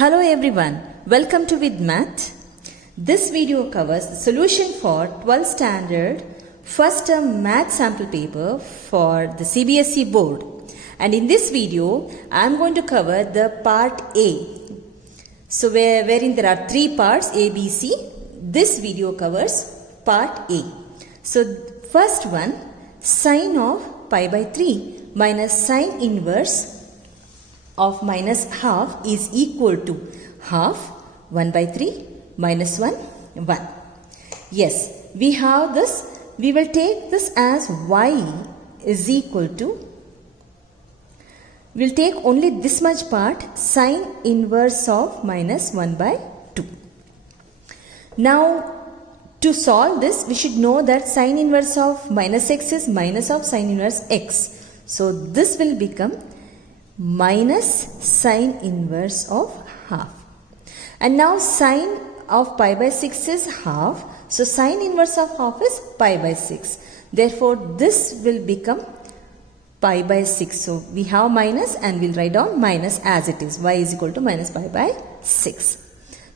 Hello everyone, welcome to With Math. This video covers the solution for 12th standard first term math sample paper for the CBSE board. And in this video, I am going to cover the part A. So wherein there are three parts A, B, C. This video covers part A. So first one, sine of pi by 3 minus sine inverse of minus half is equal to half 1 by 3 minus 1 1. Yes, we have this. We will take this as y is equal to, we'll take only this much part, sine inverse of minus 1 by 2. Now to solve this, we should know that sine inverse of minus x is minus of sine inverse x. So this will become minus sine inverse of half. And now sine of pi by 6 is half. So sine inverse of half is pi by 6. Therefore this will become pi by 6. So we have minus and we'll write down minus as it is. Y is equal to minus pi by 6.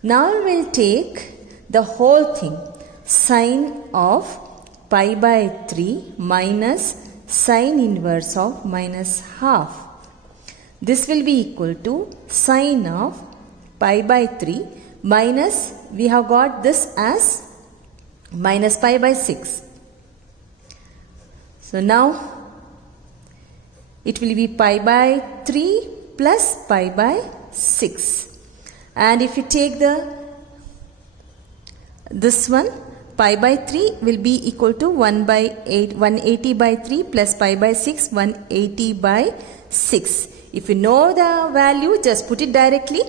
Now we'll take the whole thing. Sine of pi by 3 minus sine inverse of minus half. This will be equal to sine of pi by 3 minus, we have got this as minus pi by 6. So now it will be pi by 3 plus pi by 6. And if you take this one, pi by 3 will be equal to 1 by 8, 180 by 3 plus pi by 6, 180 by 6. If you know the value, just put it directly.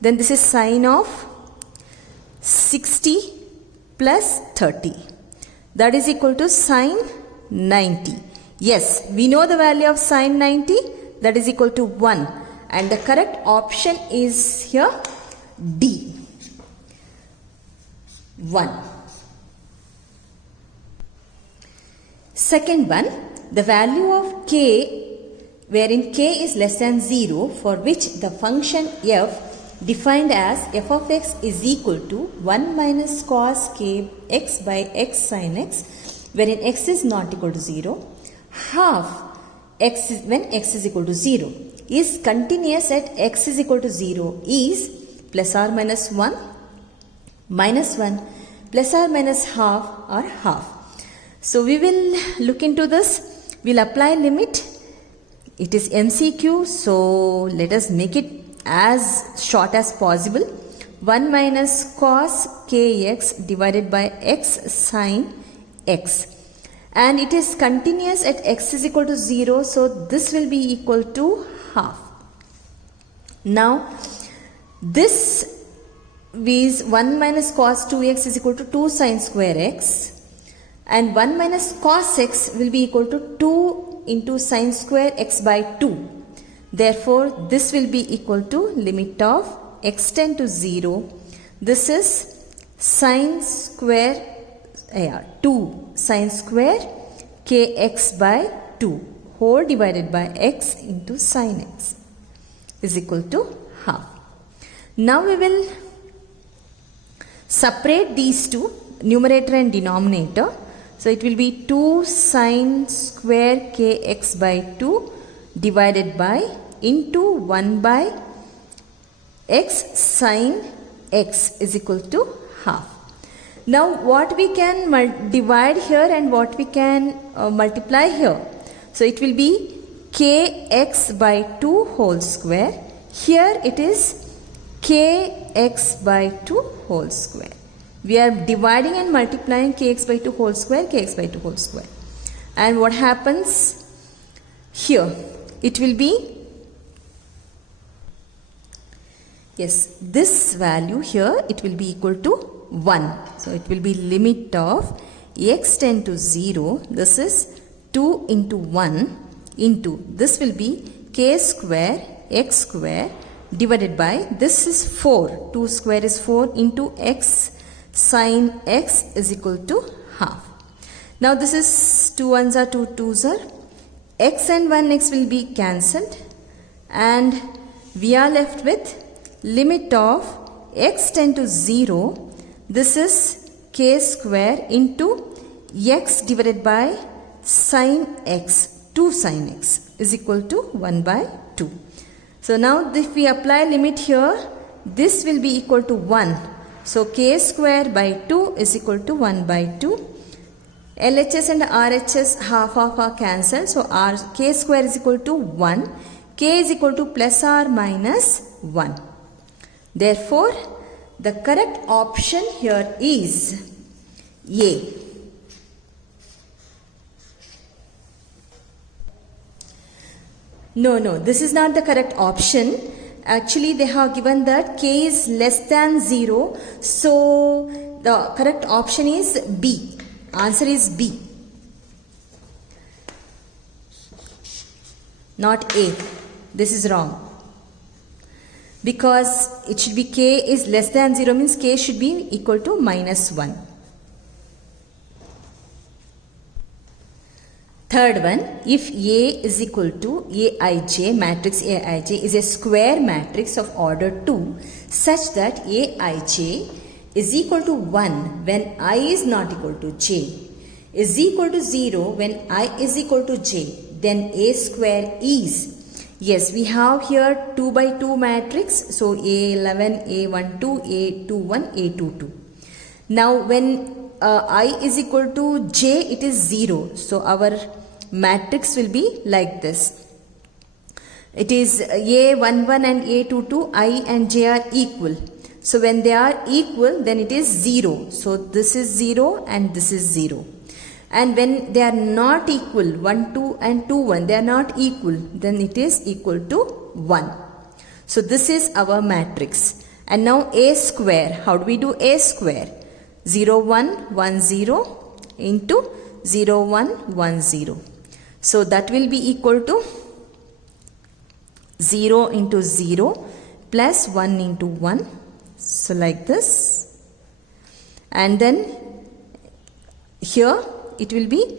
Then this is sine of 60 plus 30. That is equal to sine 90. Yes, we know the value of sine 90. That is equal to 1. And the correct option is here D. 1. Second one, the value of k wherein k is less than 0, for which the function f defined as f of x is equal to 1 minus cos k x by x sin x, wherein x is not equal to 0, half x is, when x is equal to 0, is continuous at x is equal to 0 is plus or minus 1, minus 1, plus or minus half or half. So we will look into this. We'll apply limit. It is MCQ, so let us make it as short as possible. 1 minus cos kx divided by x sin x. And it is continuous at x is equal to 0, so this will be equal to half. Now, this is 1 minus cos 2x is equal to 2 sin square x. And 1 minus cos x will be equal to 2 into sine square x by 2. Therefore, this will be equal to limit of x tend to 0. This is sine square 2 sine square kx by 2 whole divided by x into sine x is equal to half. Now we will separate these two, numerator and denominator. So it will be 2 sine square kx by 2 divided by into 1 by x sine x is equal to half. Now what we can divide here and what we can multiply here. So it will be kx by 2 whole square. Here it is kx by 2 whole square. We are dividing and multiplying kx by 2 whole square, kx by 2 whole square. And what happens here? It will be, yes, this value here, it will be equal to 1. So it will be limit of x tend to 0. This is 2 into 1 into, this will be k square x square divided by, this is 4. 2 square is 4 into x sine x is equal to half. Now this is 2 ones are 2 twos are, x and 1x will be cancelled and we are left with limit of x tend to 0, this is k square into x divided by sin x, 2 sin x is equal to 1 by 2. So now if we apply limit here, this will be equal to 1. So k square by 2 is equal to 1 by 2. LHS and RHS half are cancelled. So k square is equal to 1. K is equal to plus or minus 1. Therefore, the correct option here is A. No, this is not the correct option. Actually, they have given that k is less than 0. So, the correct option is B. Answer is B. Not A. This is wrong. Because it should be k is less than 0 means k should be equal to minus 1. Third one, if A is equal to Aij, matrix Aij is a square matrix of order 2 such that Aij is equal to 1 when I is not equal to j, is equal to 0 when I is equal to j, then A square is, yes, we have here 2 by 2 matrix, so A11, A12, A21, A22. Now when I is equal to j, it is 0, so our matrix will be like this. It is A11 and A22, I and j are equal. So when they are equal, then it is 0. So this is 0 and this is 0. And when they are not equal, 1, 2 and 2, 1, they are not equal, then it is equal to 1. So this is our matrix. And now A square, how do we do A square? 0, 1, 1, 0 into 0, 1, 1, 0. So that will be equal to 0 into 0 plus 1 into 1. So like this. And then here it will be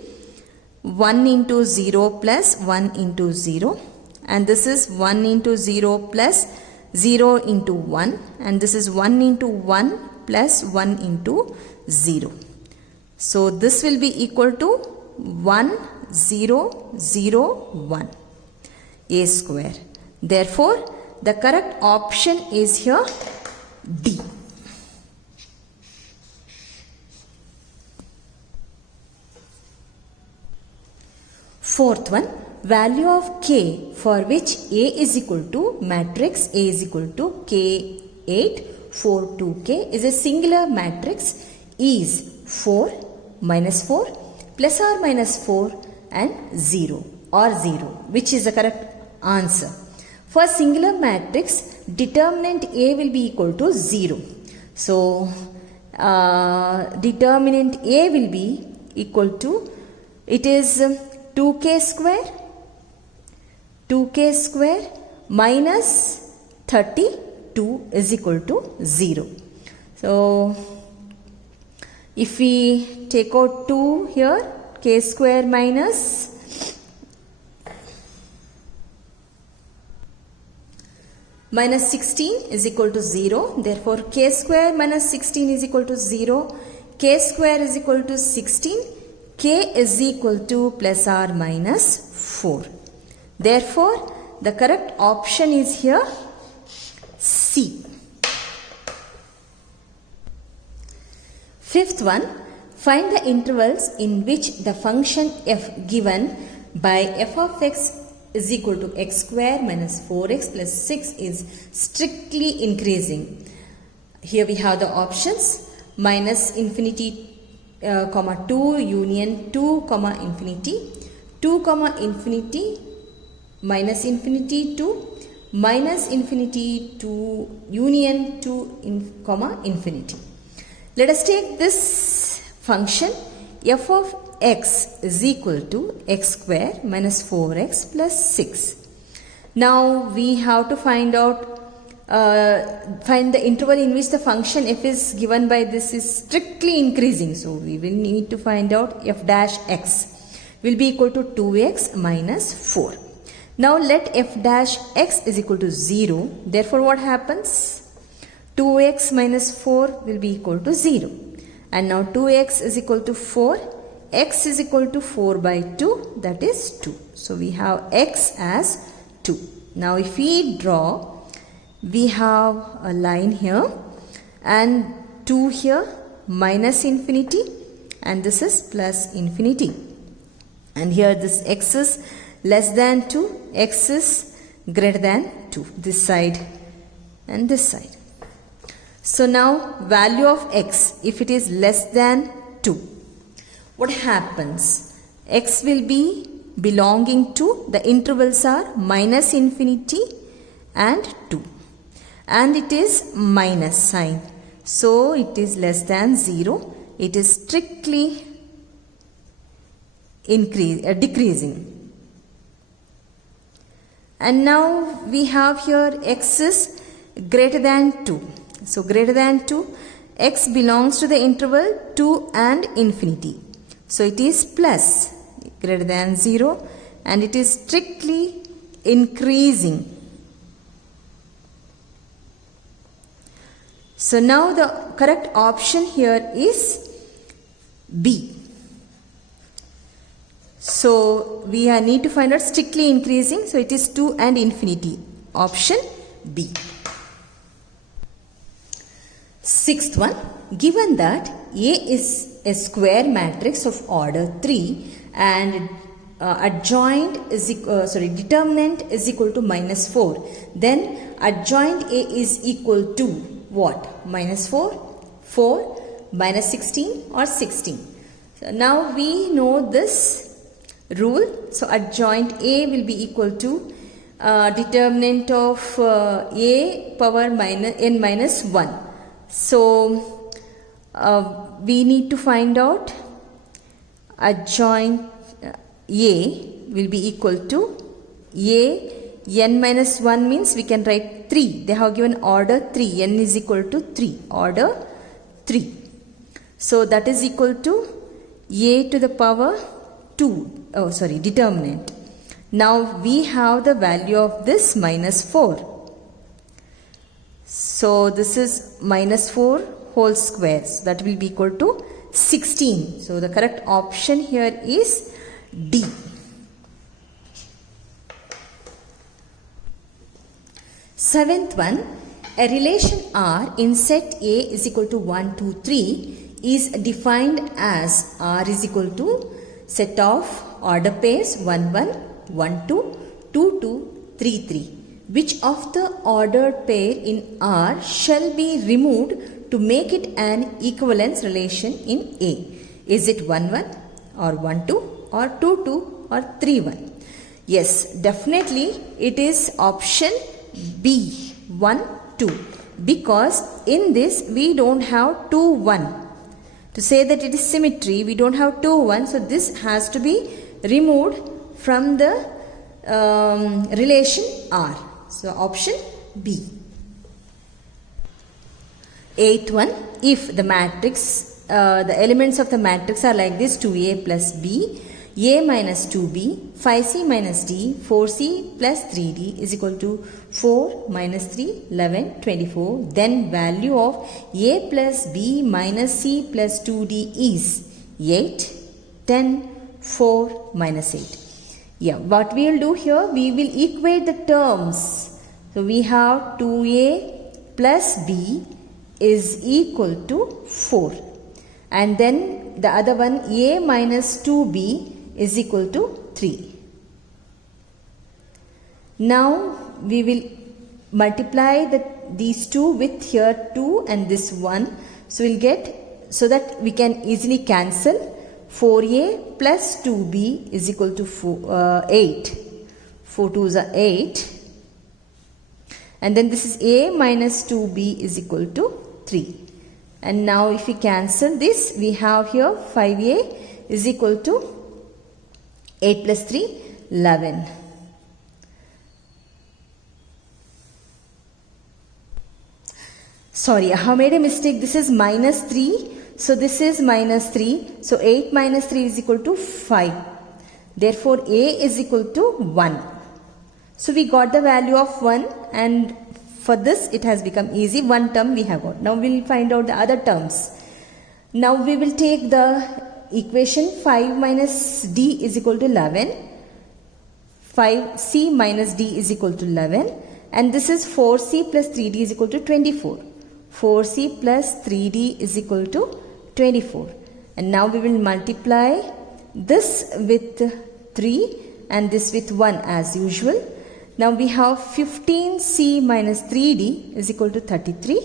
1 into 0 plus 1 into 0. And this is 1 into 0 plus 0 into 1. And this is 1 into 1 plus 1 into 0. So this will be equal to 1, 0, 0, 1. A square. Therefore, the correct option is here D. Fourth one, value of k for which A is equal to matrix A is equal to K8, 4, 2k is a singular matrix is 4, minus 4, plus or minus 4 and 0 or 0, which is the correct answer. For singular matrix, determinant A will be equal to 0. So, determinant A will be equal to, it is 2k square minus 32 is equal to 0. So, if we take out 2 here, k square minus minus 16 is equal to 0. Therefore, k square minus 16 is equal to 0. K square is equal to 16. K is equal to plus or minus 4. Therefore, the correct option is here C. Fifth one, find the intervals in which the function f given by f of x is equal to x square minus 4x plus 6 is strictly increasing. Here we have the options minus infinity comma 2 union 2 comma infinity, 2 comma infinity, minus infinity to minus infinity to union 2 comma infinity. Let us take this function f of x is equal to x square minus 4x plus 6. Now we have to find the interval in which the function f is given by this is strictly increasing. So we will need to find out f dash x will be equal to 2x minus 4. Now let f dash x is equal to 0. Therefore what happens? 2x minus 4 will be equal to 0. And now 2x is equal to 4. X is equal to 4 by 2, that is 2. So we have x as 2. Now if we draw, we have a line here and 2 here, minus infinity, and this is plus infinity. And here this x is less than 2, x is greater than 2, this side and this side. So now value of x, if it is less than 2, what happens? X will be belonging to, the intervals are minus infinity and 2. And it is minus sign. So it is less than 0. It is strictly decreasing. And now we have here x is greater than 2. So greater than 2, x belongs to the interval 2 and infinity. So it is plus greater than 0 and it is strictly increasing. So now the correct option here is B. So we need to find out strictly increasing. So it is 2 and infinity. Option B. Sixth one, given that A is a square matrix of order 3 and determinant is equal to minus 4, then adjoint A is equal to what? Minus 4, 4, minus 16 or 16. So now we know this rule. So adjoint A will be equal to determinant of A power n minus 1. So we need to find out adjoint A will be equal to A n minus 1 means we can write 3. They have given order 3. N is equal to 3. Order 3. So that is equal to A to the power 2. Determinant. Now we have the value of this minus 4. So this is minus 4 whole square. So that will be equal to 16. So the correct option here is D. Seventh one, a relation R in set A is equal to 1, 2, 3 is defined as R is equal to set of order pairs 1, 1, 1, 2, 2, 2, 3, 3. Which of the ordered pair in R shall be removed to make it an equivalence relation in A? Is it 1, 1 or 1, 2 or 2, 2 or 3, 1? Yes, definitely it is option B, 1, 2. Because in this we don't have 2, 1. To say that it is symmetry, we don't have 2, 1. So this has to be removed from the relation R. So option B. Eighth one, if the matrix, the elements of the matrix are like this: 2A plus B, A minus 2B, 5C minus D, 4C plus 3D is equal to 4 minus 3, 11, 24. Then value of A plus B minus C plus 2D is 8, 10, 4 minus 8. Yeah, what we will do here, we will equate the terms. So we have 2A plus B is equal to 4. And then the other one, A minus 2B is equal to 3. Now we will multiply these two with here 2 and this 1. So we'll get, so that we can easily cancel. 4A plus 2B is equal to 8. 4 2s are 8. And then this is A minus 2B is equal to 3. And now if we cancel this, we have here 5A is equal to 8 plus 3, 11. Sorry, I have made a mistake. This is minus 3. So this is minus 3. So 8 minus 3 is equal to 5. Therefore A is equal to 1. So we got the value of 1, and for this it has become easy. One term we have got. Now we will find out the other terms. Now we will take the equation 5 minus d is equal to 11. 5c minus d is equal to 11, and this is 4c plus 3d is equal to 24. 4c plus 3d is equal to 24. And now we will multiply this with 3 and this with 1 as usual. Now we have 15c minus 3d is equal to 33,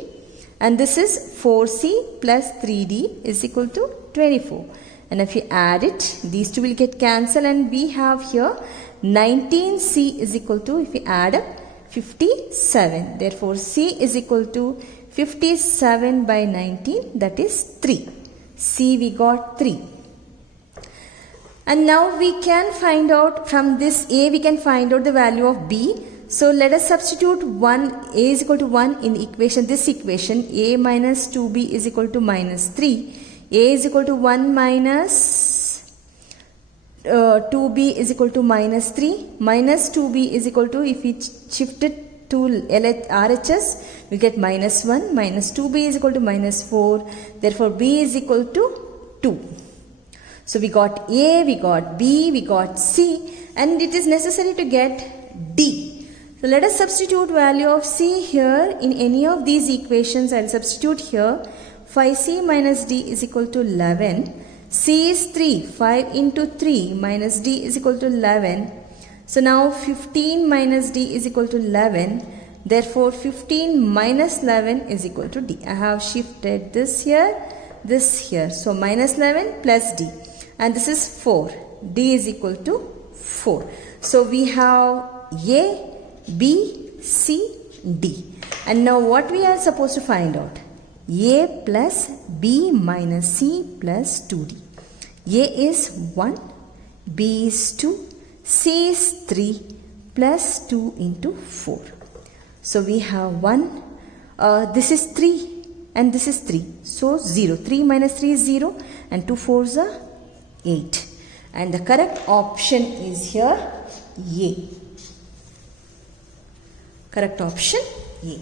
and this is 4c plus 3d is equal to 24. And if you add it, these two will get cancelled, and we have here 19c is equal to, if you add up, 57. Therefore c is equal to 57 by 19, that is 3. C we got 3. And now we can find out from this a, we can find out the value of b. So let us substitute a is equal to 1 in the equation, this equation. A minus 2b is equal to minus 3. A is equal to 1 minus 2b is equal to minus 3. Minus 2b is equal to, if we shift it to RHS, we get minus 1. Minus 2b is equal to minus 4. Therefore b is equal to 2. So we got a, we got b, we got c, and it is necessary to get d. So let us substitute value of c here in any of these equations. I will substitute here. 5c minus d is equal to 11. C is 3. 5 into 3 minus d is equal to 11. So now 15 minus d is equal to 11. Therefore 15 minus 11 is equal to d. I have shifted this here. So minus 11 plus d. And this is 4. D is equal to 4. So we have A, B, C, D. And now what we are supposed to find out? A plus B minus C plus 2D. A is 1, B is 2, C is 3 plus 2 into 4. So we have 1, this is 3 and this is 3. So 0. 3 minus 3 is 0 and 2 4s are 8. And the correct option is here A. Correct option A.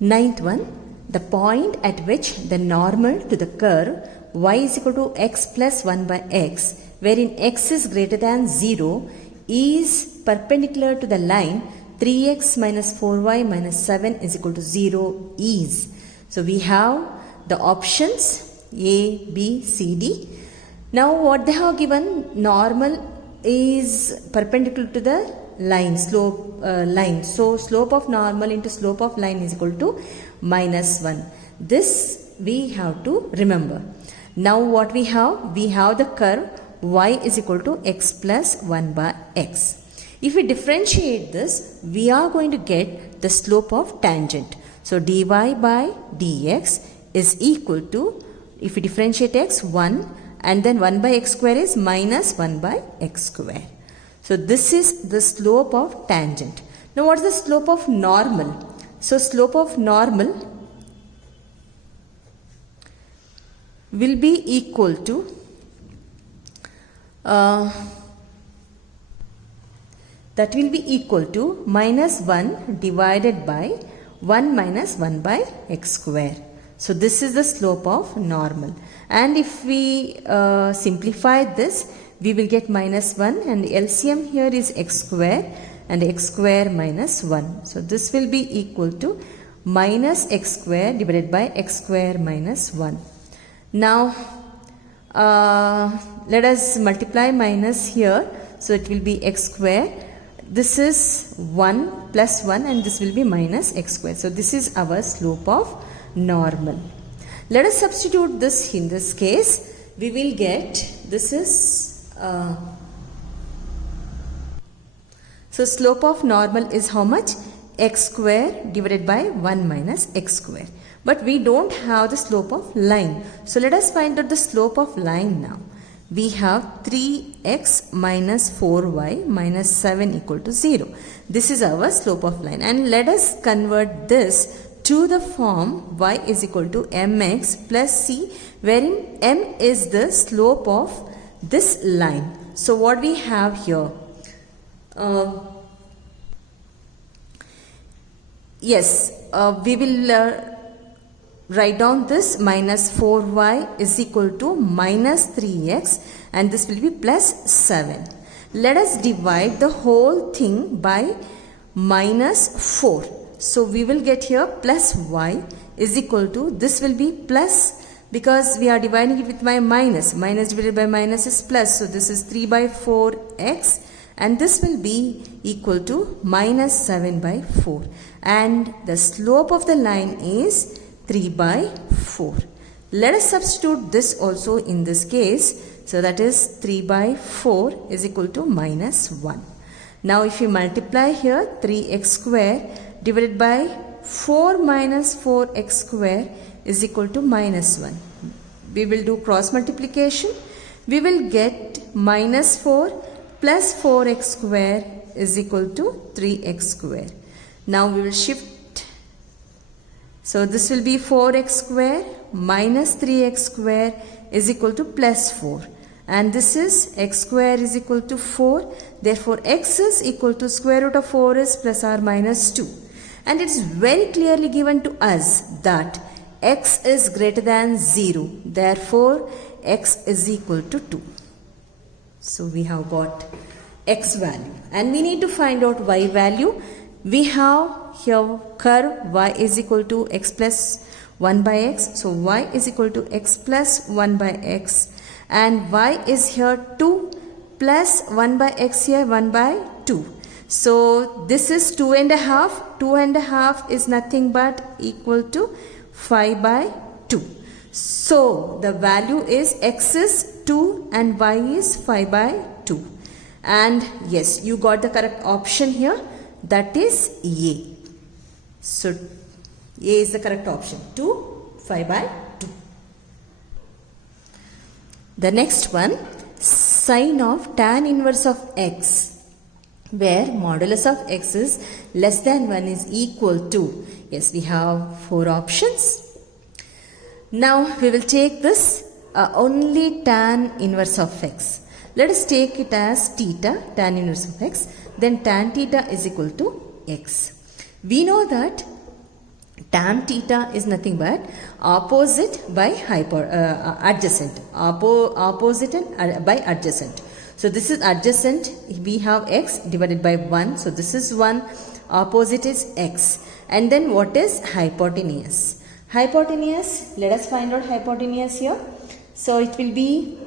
Ninth one, the point at which the normal to the curve y is equal to x plus 1 by x, wherein x is greater than 0, is perpendicular to the line 3x minus 4y minus 7 is equal to 0 is. So we have the options A, B, C, D. Now what they have given, normal is perpendicular to the line, slope line. So slope of normal into slope of line is equal to minus 1. This we have to remember. Now what we have? We have the curve y is equal to x plus 1 by x. If we differentiate this, we are going to get the slope of tangent. So dy by dx is equal to, if we differentiate x, 1, and then 1 by x square is minus 1 by x square. So this is the slope of tangent. Now what is the slope of normal? So slope of normal will be equal to that will be equal to minus 1 divided by 1 minus 1 by x square. So this is the slope of normal. And if we simplify this, we will get minus 1, and the LCM here is x square and x square minus 1. So this will be equal to minus x square divided by x square minus 1. Now let us multiply minus here. So it will be x square. This is 1 plus 1 and this will be minus x square. So this is our slope of normal. Let us substitute this in this case. We will get, this is so slope of normal is how much? X square divided by 1 minus x square. But we don't have the slope of line. So let us find out the slope of line now. We have 3x minus 4y minus 7 equal to 0. This is our slope of line. And let us convert this to the form y is equal to mx plus c, wherein m is the slope of this line. So what we have here? We will write down this minus 4y is equal to minus 3x, and this will be plus 7. Let us divide the whole thing by minus 4. So we will get here plus y is equal to, this will be plus, because we are dividing it with my minus. Minus divided by minus is plus. So this is 3 by 4x, and this will be equal to minus 7 by 4. And the slope of the line is 3 by 4. Let us substitute this also in this case. So that is 3 by 4 is equal to minus 1. Now if you multiply here, 3x square divided by 4 minus 4x square is equal to minus 1. We will do cross multiplication. We will get minus 4 plus 4x square is equal to 3x square. Now we will shift. So this will be 4x square minus 3x square is equal to plus 4. And this is x square is equal to 4. Therefore x is equal to square root of 4 is plus or minus 2. And it's very clearly given to us that x is greater than 0. Therefore x is equal to 2. So we have got x value. And we need to find out y value. We have here curve y is equal to x plus 1 by x. So y is equal to x plus 1 by x. And y is here 2 plus 1 by x here 1 by 2. So this is 2 and a half. 2 and a half is nothing but equal to 5 by 2. So the value is x is 2 and y is 5 by 2. And yes, you got the correct option here. That is A. So A is the correct option. 2, 5 by 2. The next one, sine of tan inverse of x, where modulus of x is less than 1 is equal to. Yes, we have 4 options. Now we will take this only tan inverse of x. Let us take it as theta, tan inverse of x. Then tan theta is equal to x. We know that tan theta is nothing but opposite by adjacent. Opposite and by adjacent. So this is adjacent. We have x divided by 1. So this is 1. Opposite is x. And then what is hypotenuse? Hypotenuse, let us find out hypotenuse here. So it will be,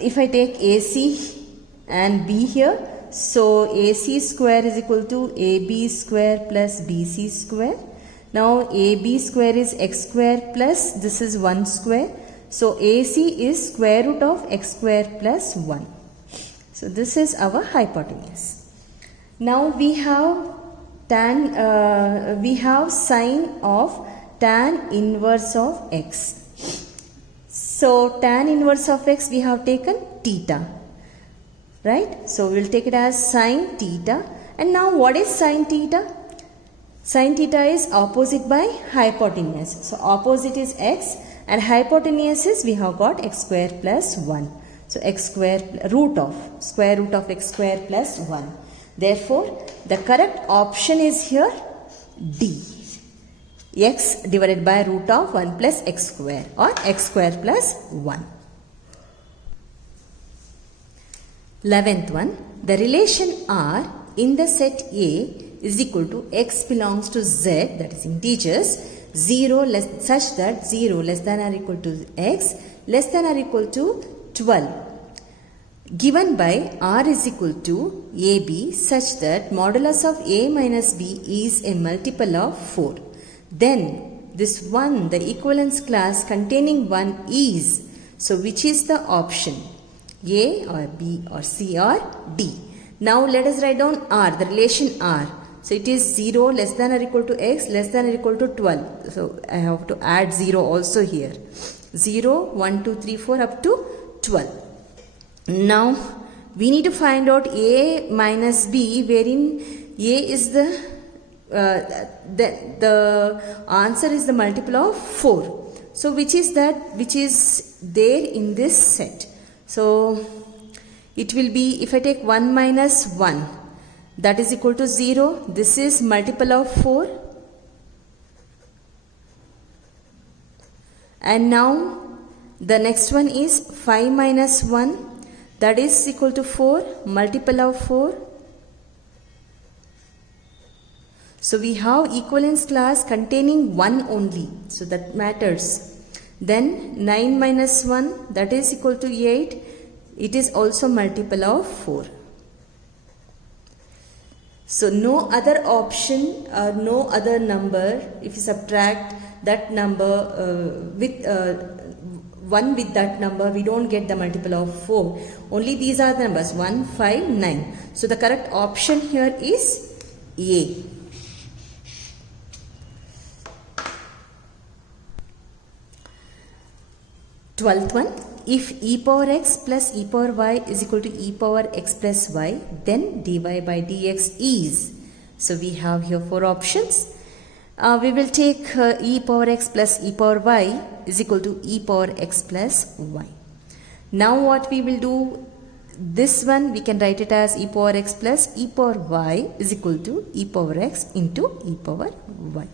if I take AC and B here, so AC square is equal to AB square plus BC square. Now AB square is x square plus this is 1 square. So AC is square root of x square plus 1. So this is our hypotenuse. Now we have sine of tan inverse of x. So tan inverse of x we have taken theta. Right? So we will take it as sine theta. And now what is sine theta? Sine theta is opposite by hypotenuse. So opposite is x and hypotenuse is we have got x square plus 1. So x square square root of x square plus 1. Therefore the correct option is here D. X divided by root of 1 plus x square or x square plus 1. 11th one, the relation R in the set A is equal to x belongs to z, that is integers, such that 0 less than or equal to x less than or equal to 12. Given by R is equal to AB such that modulus of A minus B is a multiple of 4. Then this one, the equivalence class containing 1 is, so which is the option? A or B or C or D. Now let us write down R, the relation R. So it is 0 less than or equal to x less than or equal to 12. So I have to add 0 also here. 0, 1, 2, 3, 4 up to 12. Now we need to find out A minus B, wherein A is the answer is the multiple of 4. So which is that which is there in this set? So it will be, if I take 1 minus 1, that is equal to 0. This is multiple of 4. And now the next one is 5 minus 1, that is equal to 4, multiple of 4. So we have equivalence class containing 1 only, so that matters. Then 9 minus 1, that is equal to 8. It is also multiple of 4. So no other option or no other number, if you subtract that number with 1 with that number, we don't get the multiple of 4. Only these are the numbers 1, 5, 9. So the correct option here is A. 12th one, if e power x plus e power y is equal to e power x plus y, then dy by dx is. So we have here 4 options. We will take e power x plus e power y is equal to e power x plus y. Now what we will do, this one we can write it as e power x plus e power y is equal to e power x into e power y.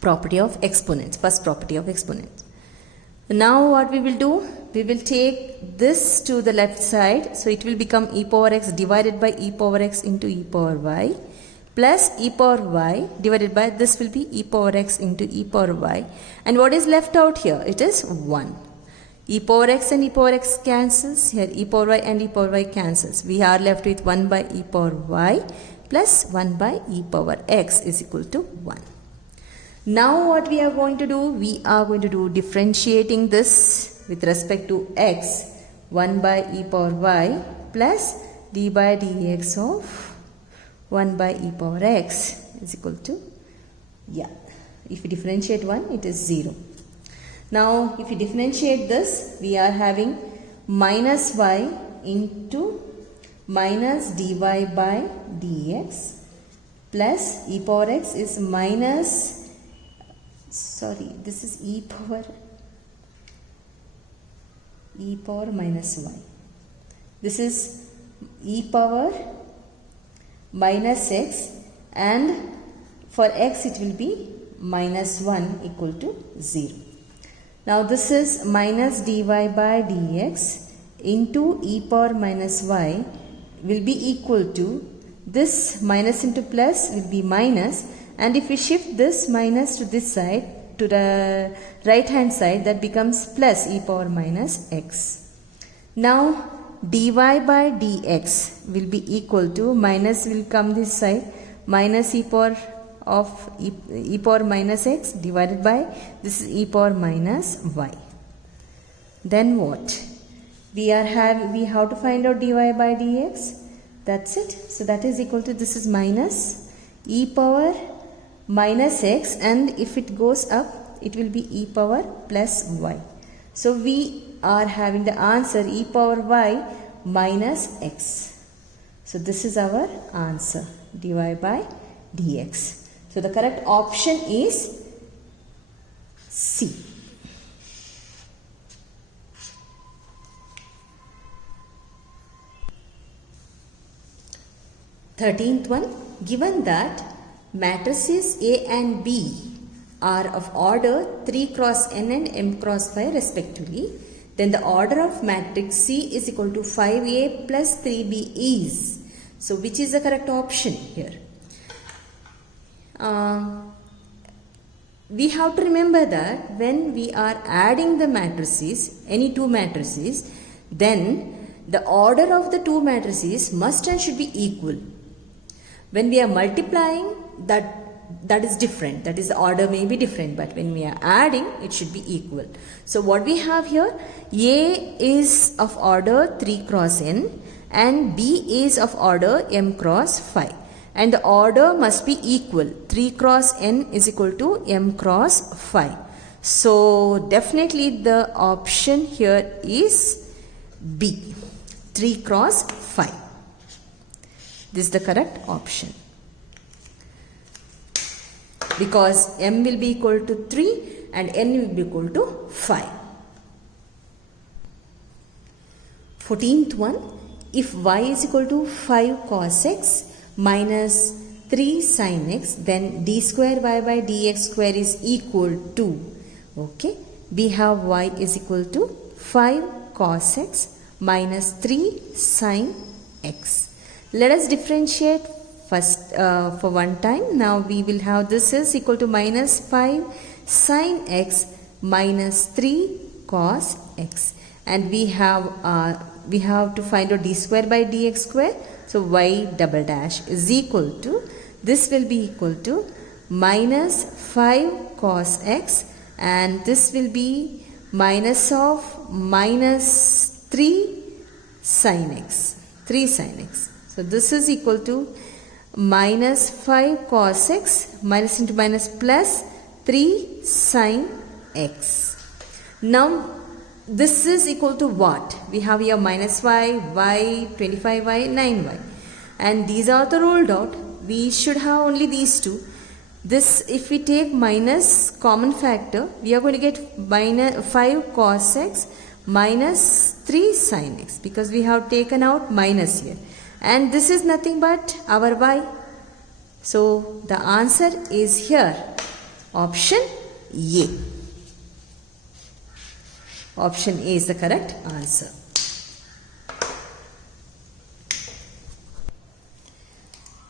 Property of exponents, first property of exponents. Now what we will do, we will take this to the left side, so it will become e power x divided by e power x into e power y plus e power y divided by, this will be e power x into e power y, and what is left out here, it is 1. E power x and e power x cancels, here e power y and e power y cancels. We are left with 1 by e power y plus 1 by e power x is equal to 1. Now what we are going to do, we are going to do differentiating this with respect to x, 1 by e power y plus d by dx of 1 by e power x is equal to, if we differentiate 1, it is 0. Now if we differentiate this, we are having minus y into minus dy by dx plus e power x is minus, this is e power minus y. This is e power minus x, and for x it will be minus 1 equal to 0. Now this is minus dy by dx into e power minus y will be equal to, this minus into plus will be minus, and if we shift this minus to this side, to the right hand side, that becomes plus e power minus x. Now dy by dx will be equal to, minus will come this side, minus e power of e power minus x divided by, this is e power minus y. Then what? We have to find out dy by dx. That's it. So that is equal to, this is minus e power minus x, and if it goes up, it will be e power plus y. So we are having the answer e power y minus x. So this is our answer, dy by dx. So the correct option is C. Thirteenth one, given that matrices A and B are of order 3 cross n and m cross 5 respectively, then the order of matrix C is equal to 5A plus 3B is. So which is the correct option here? We have to remember that when we are adding the matrices, any two matrices, then the order of the two matrices must and should be equal. When we are multiplying, that is different, that is, the order may be different, but when we are adding, it should be equal. So what we have here, A is of order 3 cross n and B is of order m cross 5, and the order must be equal. 3 cross n is equal to m cross 5. So definitely the option here is B, 3 cross 5. This is the correct option, because m will be equal to 3 and n will be equal to 5. 14th one, if y is equal to 5 cos x minus 3 sin x, then d square y by dx square is equal to, okay, we have y is equal to 5 cos x minus 3 sin x. Let us differentiate first for one time. Now we will have this is equal to minus 5 sin x minus 3 cos x, and we have to find out d square by dx square. So y double dash is equal to, this will be equal to minus 5 cos x, and this will be minus of minus 3 sin x, 3 sin x. So this is equal to minus 5 cos x minus into minus plus 3 sin x. Now this is equal to what? We have here minus y, y, 25y, 9y, and these are the rolled out. We should have only these two. This, if we take minus common factor, we are going to get minus 5 cos x minus 3 sin x, because we have taken out minus here, and this is nothing but our y. So the answer is here, option A. Option A is the correct answer.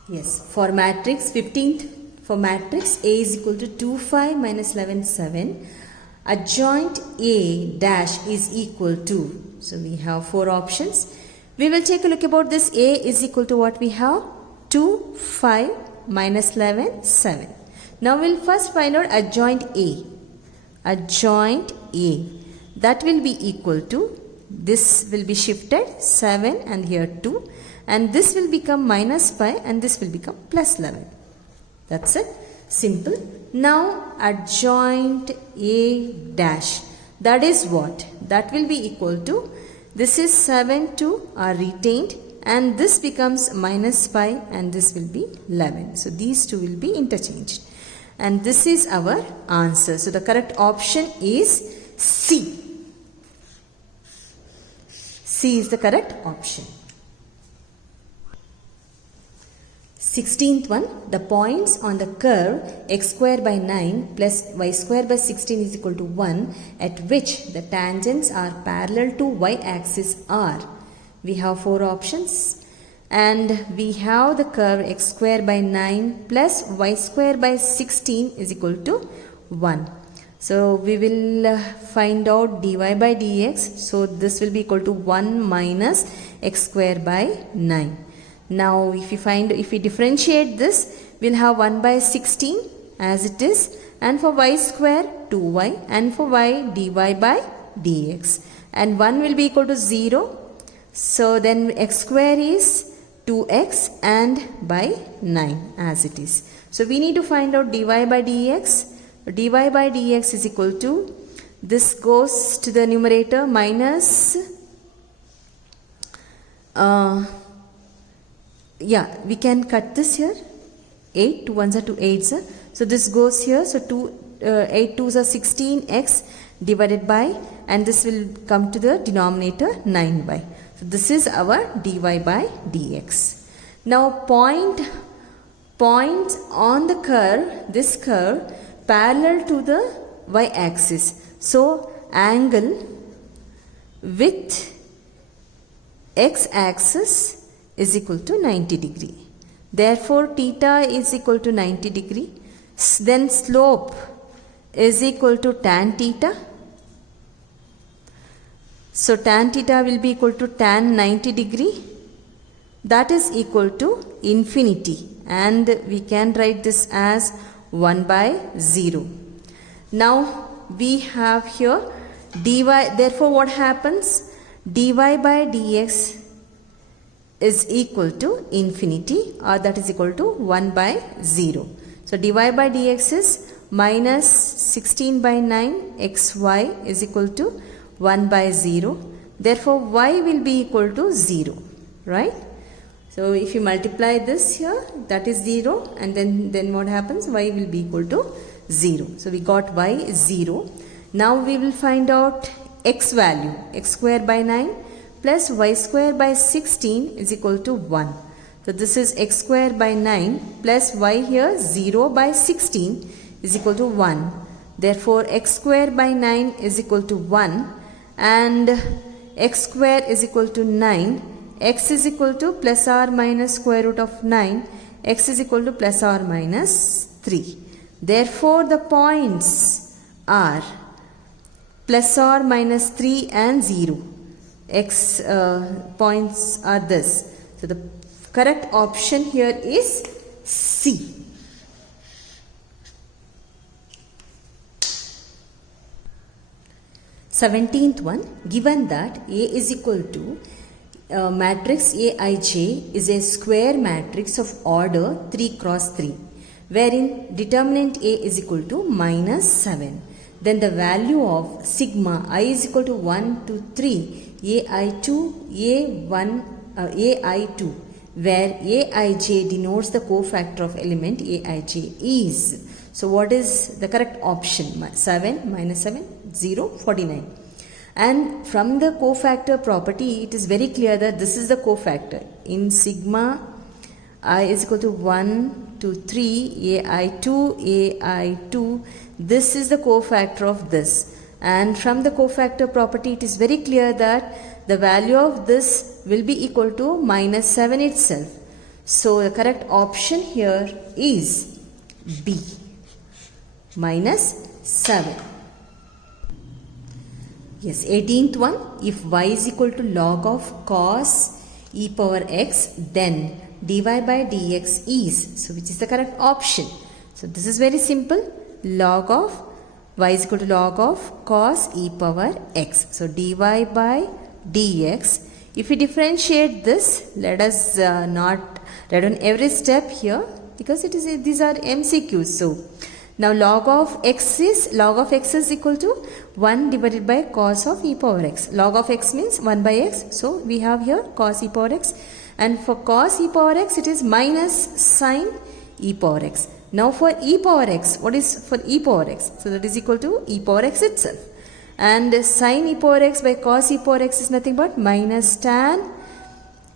Yes, for matrix 15th, for matrix A is equal to 2 5 minus 11 7, adjoint A dash is equal to, so we have 4 options. We will take a look about this. A is equal to what we have, 2 5 minus 11 7. Now we will first find out adjoint A. Adjoint A, that will be equal to, this will be shifted 7 and here 2, and this will become minus 5 and this will become plus 11. That's it, simple. Now adjoint A dash, that is what? That will be equal to, this is 7 2 are retained, and this becomes minus 5 and this will be 11. So these two will be interchanged, and this is our answer. So the correct option is C. C is the correct option. 16th one, the points on the curve x square by 9 plus y square by 16 is equal to 1, at which the tangents are parallel to y-axis are. We have 4 options, and we have the curve x square by 9 plus y square by 16 is equal to 1. So we will find out dy by dx. So this will be equal to 1 minus x square by 9. Now if we differentiate this, we'll have 1 by 16 as it is, and for y square 2y, and for y dy by dx, and 1 will be equal to 0. So then x square is 2x and by 9 as it is. So we need to find out dy by dx. Dy by dx is equal to, this goes to the numerator, minus we can cut this here, 8 2 1s are 2 8s, so this goes here, so 8 2s are 16x divided by, and this will come to the denominator 9y. So this is our dy by dx. Now points on the curve, this curve parallel to the y-axis. So angle with x-axis is equal to 90 degree. Therefore theta is equal to 90 degree. Then slope is equal to tan theta. So tan theta will be equal to tan 90 degree. That is equal to infinity, and we can write this as 1 by 0. Now we have here dy, therefore what happens? Dy by dx is equal to infinity, or that is equal to 1 by 0. So dy by dx is minus 16 by 9 xy is equal to 1 by 0. Therefore y will be equal to 0, right? So if you multiply this here, that is 0, and then what happens? Y will be equal to 0. So we got y is 0. Now we will find out x value. X square by 9 plus y square by 16 is equal to 1. So this is x square by 9 plus y here 0 by 16 is equal to 1. Therefore x square by 9 is equal to 1 and x square is equal to 9. X is equal to plus or minus square root of 9. X is equal to plus or minus 3. Therefore the points are plus or minus 3 and 0. X points are this. So the correct option here is C. Seventeenth one, given that A is equal to matrix Aij is a square matrix of order 3 cross 3, wherein determinant A is equal to minus 7. Then the value of sigma I is equal to 1 to 3 Ai2 A1 Ai2, where Aij denotes the cofactor of element Aij is. So what is the correct option? 7 minus 7 0 49. And from the cofactor property it is very clear that this is the cofactor. In sigma I is equal to 1 to 3 Ai2 this is the cofactor of this, and from the cofactor property it is very clear that the value of this will be equal to minus 7 itself. So the correct option here is B, minus 7. Yes, 18th one, if y is equal to log of cos e power x, then dy by dx is, so which is the correct option? So this is very simple. Log of y is equal to log of cos e power x. So dy by dx. If we differentiate this, let us not write on every step here because it is these are MCQs. So now log of x is equal to 1 divided by cos of e power x. Log of x means 1 by x. So we have here cos e power x, and for cos e power x it is minus sin e power x. Now for e power x, what is for e power x? So that is equal to e power x itself. And sin e power x by cos e power x is nothing but minus tan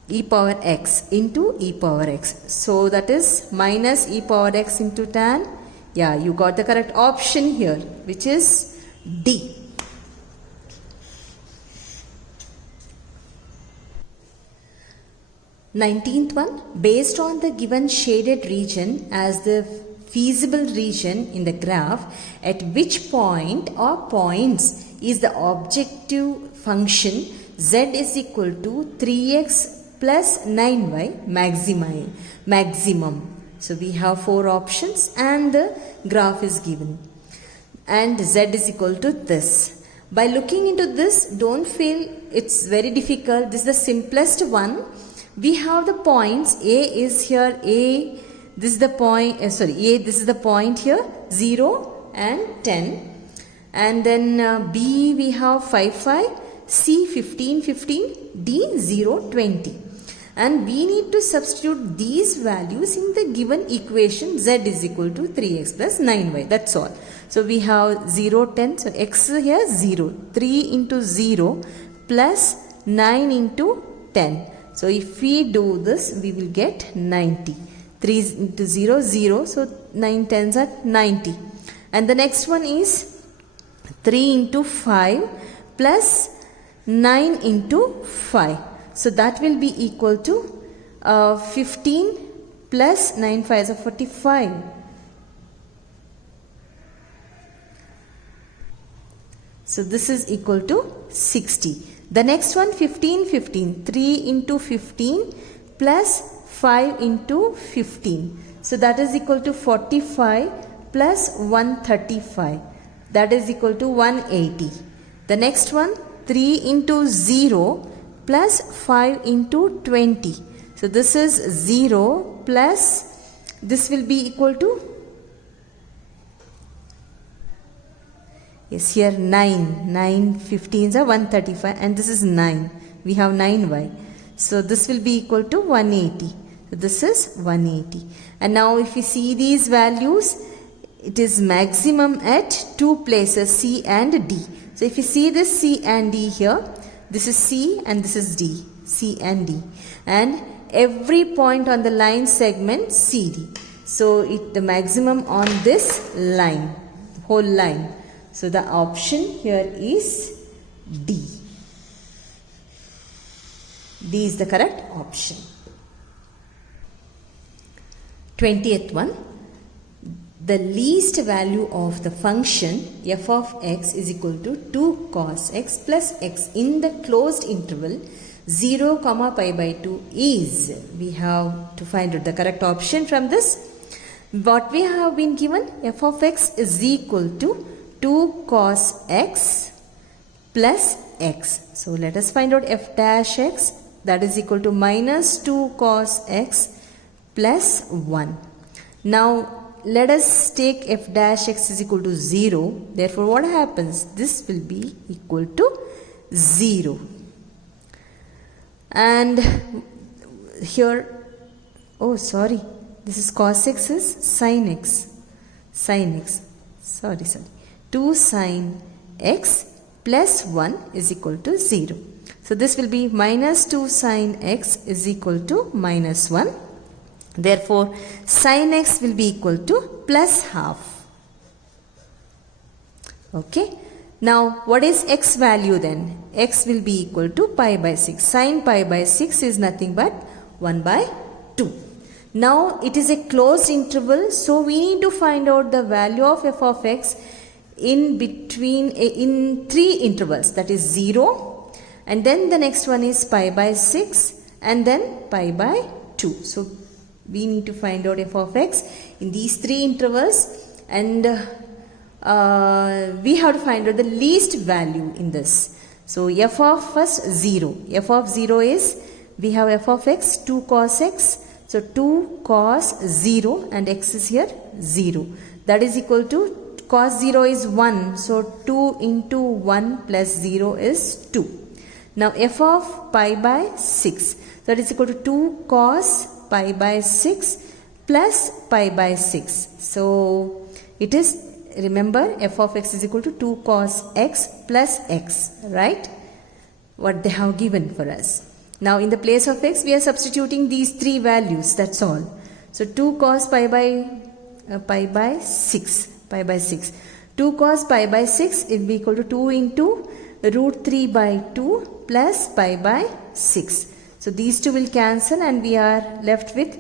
e power x into e power x. So that is minus e power x into tan. Yeah, you got the correct option here, which is D. Nineteenth one, based on the given shaded region as the feasible region in the graph, at which point or points is the objective function z is equal to 3x plus 9y maximum. So we have 4 options and the graph is given. And z is equal to this. By looking into this, don't feel it's very difficult. This is the simplest one. We have the points. A is here. A, this is the point. This is the point here. 0 and 10. And then B we have 5, 5. C 15, 15. D 0, 20. And we need to substitute these values in the given equation z is equal to 3x plus 9y. That's all. So we have 0, 10. So x here 0. 3 into 0 plus 9 into 10. So if we do this, we will get 90. 3 into 0, 0. So 9 tens are 90. And the next one is 3 into 5 plus 9 into 5. So that will be equal to 15 plus 9 5 is 45. So this is equal to 60. The next one 15 15. 3 into 15 plus 5 into 15. So that is equal to 45 plus 135. That is equal to 180. The next one 3 into 0 plus 5 into 20. So this is 0 plus this will be equal to, yes, here 9. 9 15s are 135 and this is 9. We have 9y. So this will be equal to 180. So this is 180. And now if we see these values, it is maximum at two places C and D. So if you see this C and D here, this is C and this is D, C and D, and every point on the line segment CD. So the maximum on this line, whole line. So the option here is D. D is the correct option. 20th one. The least value of the function f of x is equal to 2 cos x plus x in the closed interval 0 comma pi by 2 is. We have to find out the correct option from this. What we have been given, f of x is equal to 2 cos x plus x. So let us find out f dash x, that is equal to minus 2 cos x plus 1. Now let us take f dash x is equal to 0. Therefore what happens? This will be equal to 0. And here, oh sorry, this is cos x is sin x. Sin x. Sorry. 2 sin x plus 1 is equal to 0. So this will be minus 2 sin x is equal to minus 1. Therefore, sin x will be equal to plus half. Okay. Now, what is x value then? X will be equal to pi by 6. Sin pi by 6 is nothing but 1 by 2. Now, it is a closed interval. So, we need to find out the value of f of x in three intervals. That is 0. And then the next one is pi by 6. And then pi by 2. So, we need to find out f of x in these three intervals, and we have to find out the least value in this. So f of first 0. F of 0 is, we have f of x 2 cos x. So 2 cos 0 and x is here 0. That is equal to, cos 0 is 1. So 2 into 1 plus 0 is 2. Now f of pi by 6. That is equal to 2 cos pi by 6 plus pi by 6. So it is, remember, f of x is equal to 2 cos x plus x, right? What they have given for us. Now in the place of x, we are substituting these three values, that's all. So 2 cos pi by 6. 2 cos pi by 6 will be equal to 2 into root 3 by 2 plus pi by 6. So these two will cancel and we are left with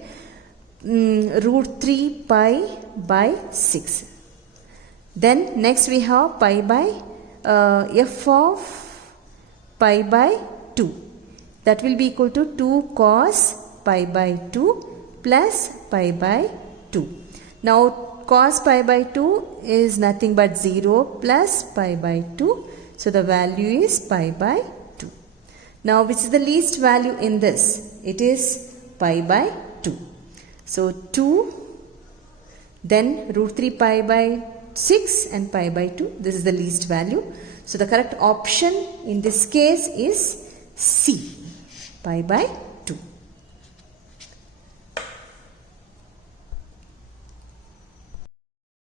root 3 pi by 6. Then next we have pi by f of pi by 2. That will be equal to 2 cos pi by 2 plus pi by 2. Now cos pi by 2 is nothing but 0 plus pi by 2. So the value is pi by 2. Now which is the least value in this? It is pi by 2. So 2, then root 3 pi by 6 and pi by 2. This is the least value. So the correct option in this case is C, pi by